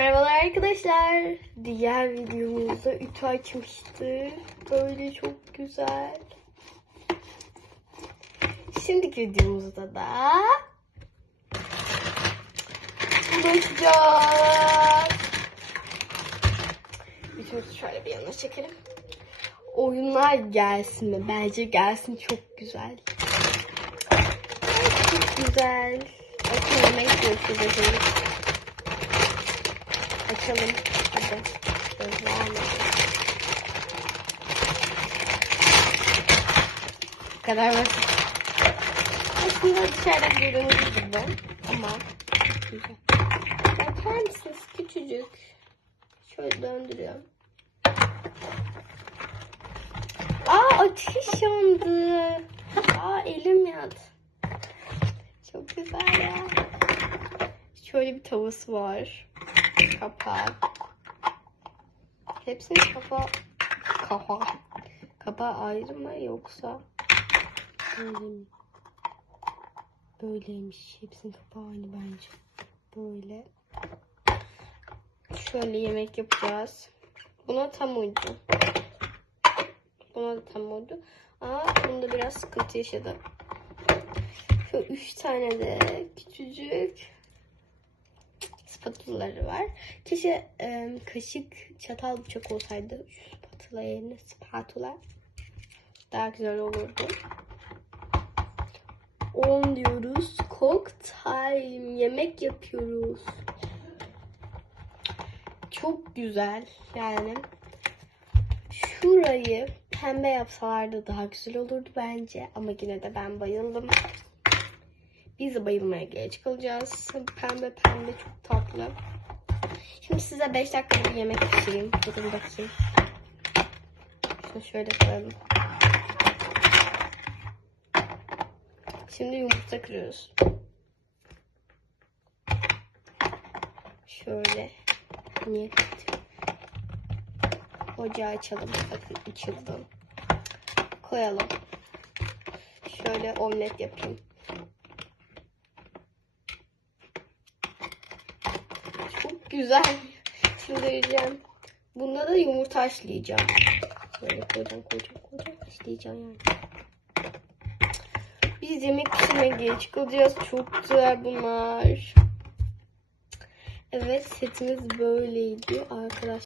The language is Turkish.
Merhabalar arkadaşlar. Diğer videomuzda ütü açmıştık. Böyle çok güzel. Şimdiki videomuzda da bunu açacağız. Ütümüzü şöyle bir yana çekelim. Oyunlar gelsin mi? Bence gelsin çok güzel. Çok güzel. Bakın yemek görüşürüz. Açalım. Hadi. Devam. Bu kadar basit. Aslında dışarıdan göründüğü gibi ama güzel. Bakar mısınız? Küçücük. Şöyle döndürüyorum. Aa ateş yandı. Aa elim yandı. Çok güzel ya. Şöyle bir tavası var. Kapağı. Hepsinin kapağı kapağı. Kapağı ayrı mı yoksa böyle mi? Böyleymiş. Hepsinin kapağı aynı bence. Böyle. Şöyle yemek yapacağız. Buna tam uydu. Buna da tam uydu. Aa bunda biraz sıkıntı yaşadım. Şöyle üç tane de küçücük spatulaları var. Keşke e, kaşık, çatal, bıçak olsaydı şu spatula yerine spatula daha güzel olurdu. 10 diyoruz. Cook time. Yemek yapıyoruz. Çok güzel. Yani şurayı pembe yapsalardı daha güzel olurdu bence. Ama yine de ben bayıldım. Biz bayılmaya geç kalacağız. Pembe pembe çok tatlı. Şimdi size 5 dakika bir yemek pişireyim. Durun bakayım. Şunu şöyle koyalım. Şimdi yumurta kırıyoruz. Şöyle. Niye? Ocağı açalım. Bakın açıldı. Koyalım. Şöyle omlet yapayım. Çok güzel. Şimdi vereceğim. Bunda da yumurta haşlayacağım. Böyle koyacağım, koyacağım, koyacağım. Haşlayacağım yani. Biz yemek pişirmeye geç kalacağız. Çok güzel bunlar. Evet setimiz böyleydi arkadaşlar.